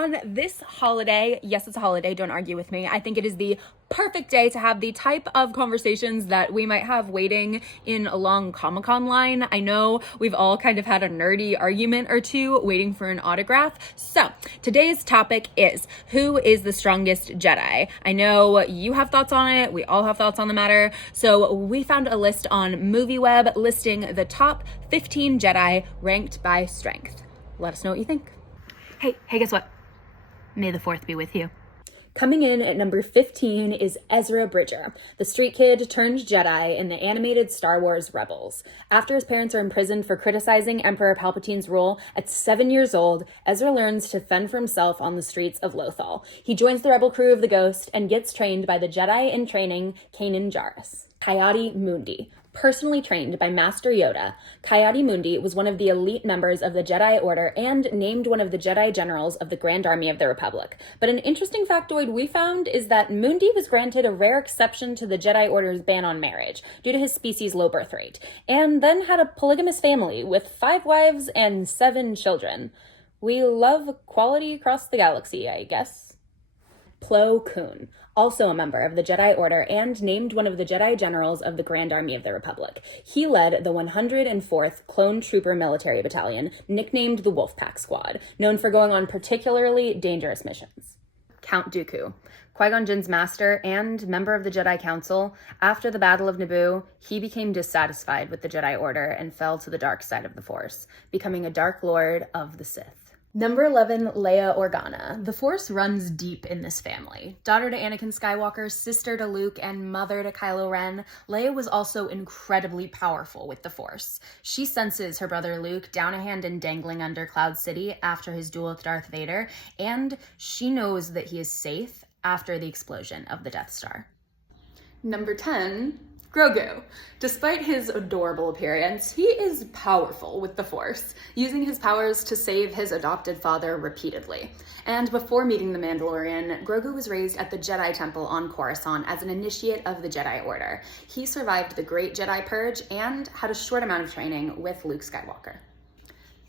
On this holiday, yes, it's a holiday, don't argue with me. I think it is the perfect day to have the type of conversations that we might have waiting in a long Comic-Con line. I know we've all kind of had a nerdy argument or two waiting for an autograph. So today's topic is, who is the strongest Jedi? I know you have thoughts on it. We all have thoughts on the matter. So we found a list on MovieWeb listing the top 15 Jedi ranked by strength. Let us know what you think. Hey, guess what? May the 4th be with you. Coming in at number 15 is Ezra Bridger, the street kid turned Jedi in the animated Star Wars Rebels. After his parents are imprisoned for criticizing Emperor Palpatine's rule, at 7 years old, Ezra learns to fend for himself on the streets of Lothal. He joins the rebel crew of the Ghost and gets trained by the Jedi in training, Kanan Jarrus. Coyote Mundi. Personally trained by Master Yoda, Coyote Mundi was one of the elite members of the Jedi Order and named one of the Jedi Generals of the Grand Army of the Republic. But an interesting factoid we found is that Mundi was granted a rare exception to the Jedi Order's ban on marriage due to his species' low birth rate, and then had a polygamous family with 5 wives and 7 children. We love quality across the galaxy, I guess. Plo Koon, also a member of the Jedi Order and named one of the Jedi Generals of the Grand Army of the Republic. He led the 104th Clone Trooper Military Battalion, nicknamed the Wolfpack Squad, known for going on particularly dangerous missions. Count Dooku, Qui-Gon Jinn's master and member of the Jedi Council. After the Battle of Naboo, he became dissatisfied with the Jedi Order and fell to the dark side of the Force, becoming a Dark Lord of the Sith. Number 11, Leia Organa. The Force runs deep in this family. Daughter to Anakin Skywalker, sister to Luke, and mother to Kylo Ren, Leia was also incredibly powerful with the Force. She senses her brother Luke down a hand and dangling under Cloud City after his duel with Darth Vader, and she knows that he is safe after the explosion of the Death Star. Number 10, Grogu. Despite his adorable appearance, he is powerful with the Force, using his powers to save his adopted father repeatedly. And before meeting the Mandalorian, Grogu was raised at the Jedi Temple on Coruscant as an initiate of the Jedi Order. He survived the Great Jedi Purge and had a short amount of training with Luke Skywalker.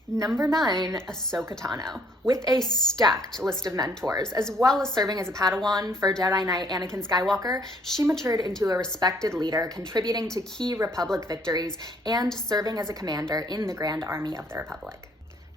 Number 9, Ahsoka Tano. With a stacked list of mentors, as well as serving as a Padawan for Jedi Knight Anakin Skywalker, she matured into a respected leader, contributing to key Republic victories and serving as a commander in the Grand Army of the Republic.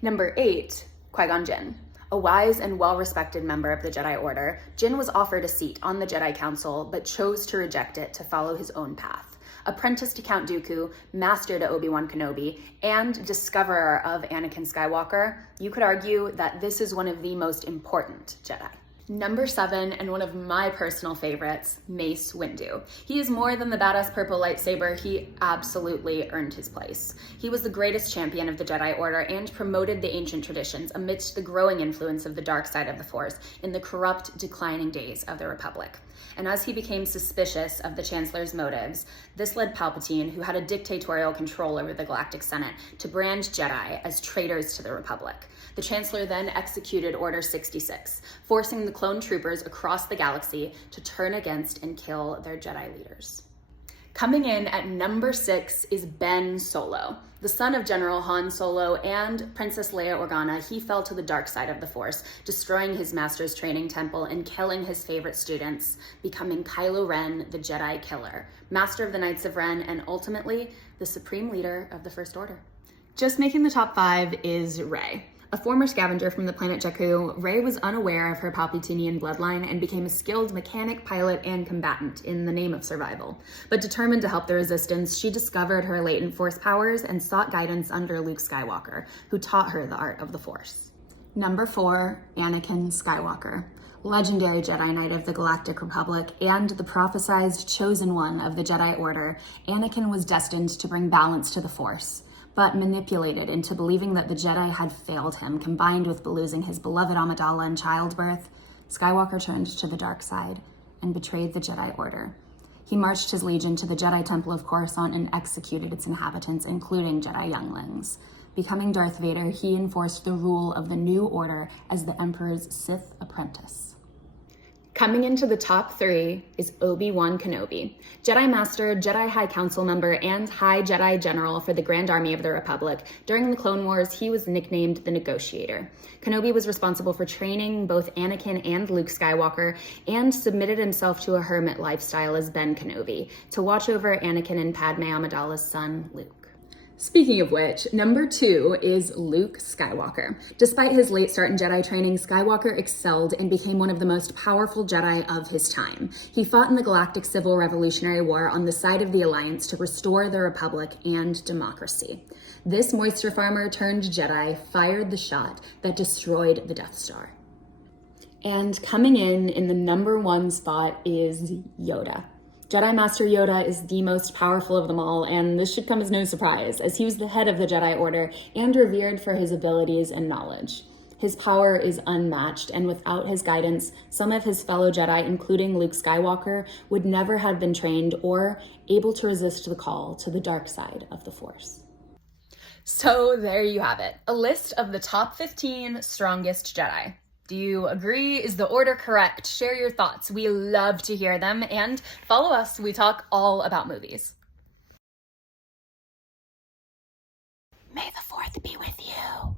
Number 8, Qui-Gon Jinn. A wise and well-respected member of the Jedi Order, Jinn was offered a seat on the Jedi Council, but chose to reject it to follow his own path. Apprentice to Count Dooku, master to Obi-Wan Kenobi, and discoverer of Anakin Skywalker, you could argue that this is one of the most important Jedi. Number 7, and one of my personal favorites, Mace Windu. He is more than the badass purple lightsaber, he absolutely earned his place. He was the greatest champion of the Jedi Order and promoted the ancient traditions amidst the growing influence of the dark side of the Force in the corrupt, declining days of the Republic. And as he became suspicious of the Chancellor's motives, this led Palpatine, who had a dictatorial control over the Galactic Senate, to brand Jedi as traitors to the Republic. The Chancellor then executed Order 66, forcing the clone troopers across the galaxy to turn against and kill their Jedi leaders. Coming in at number 6 is Ben Solo. The son of General Han Solo and Princess Leia Organa, he fell to the dark side of the Force, destroying his master's training temple and killing his favorite students, becoming Kylo Ren, the Jedi Killer, master of the Knights of Ren, and ultimately the supreme leader of the First Order. Just making the top 5 is Rey. A former scavenger from the planet Jakku, Rey was unaware of her Palpatinian bloodline and became a skilled mechanic, pilot, and combatant in the name of survival. But determined to help the Resistance, she discovered her latent Force powers and sought guidance under Luke Skywalker, who taught her the art of the Force. Number 4, Anakin Skywalker. Legendary Jedi Knight of the Galactic Republic and the prophesized chosen one of the Jedi Order, Anakin was destined to bring balance to the Force, but manipulated into believing that the Jedi had failed him, combined with losing his beloved Amidala in childbirth, Skywalker turned to the dark side and betrayed the Jedi Order. He marched his legion to the Jedi Temple of Coruscant and executed its inhabitants, including Jedi younglings. Becoming Darth Vader, he enforced the rule of the New Order as the Emperor's Sith apprentice. Coming into the top 3 is Obi-Wan Kenobi, Jedi Master, Jedi High Council member, and High Jedi General for the Grand Army of the Republic. During the Clone Wars, he was nicknamed the Negotiator. Kenobi was responsible for training both Anakin and Luke Skywalker and submitted himself to a hermit lifestyle as Ben Kenobi to watch over Anakin and Padme Amidala's son, Luke. Speaking of which, number 2 is Luke Skywalker. Despite his late start in Jedi training, Skywalker excelled and became one of the most powerful Jedi of his time. He fought in the Galactic Civil Revolutionary War on the side of the Alliance to restore the Republic and democracy. This moisture farmer turned Jedi fired the shot that destroyed the Death Star. And coming in the number 1 spot is Yoda. Jedi Master Yoda is the most powerful of them all, and this should come as no surprise, as he was the head of the Jedi Order and revered for his abilities and knowledge. His power is unmatched, and without his guidance, some of his fellow Jedi, including Luke Skywalker, would never have been trained or able to resist the call to the dark side of the Force. So there you have it, a list of the top 15 strongest Jedi. Do you agree? Is the order correct? Share your thoughts. We love to hear them, and follow us. We talk all about movies. May the 4th be with you.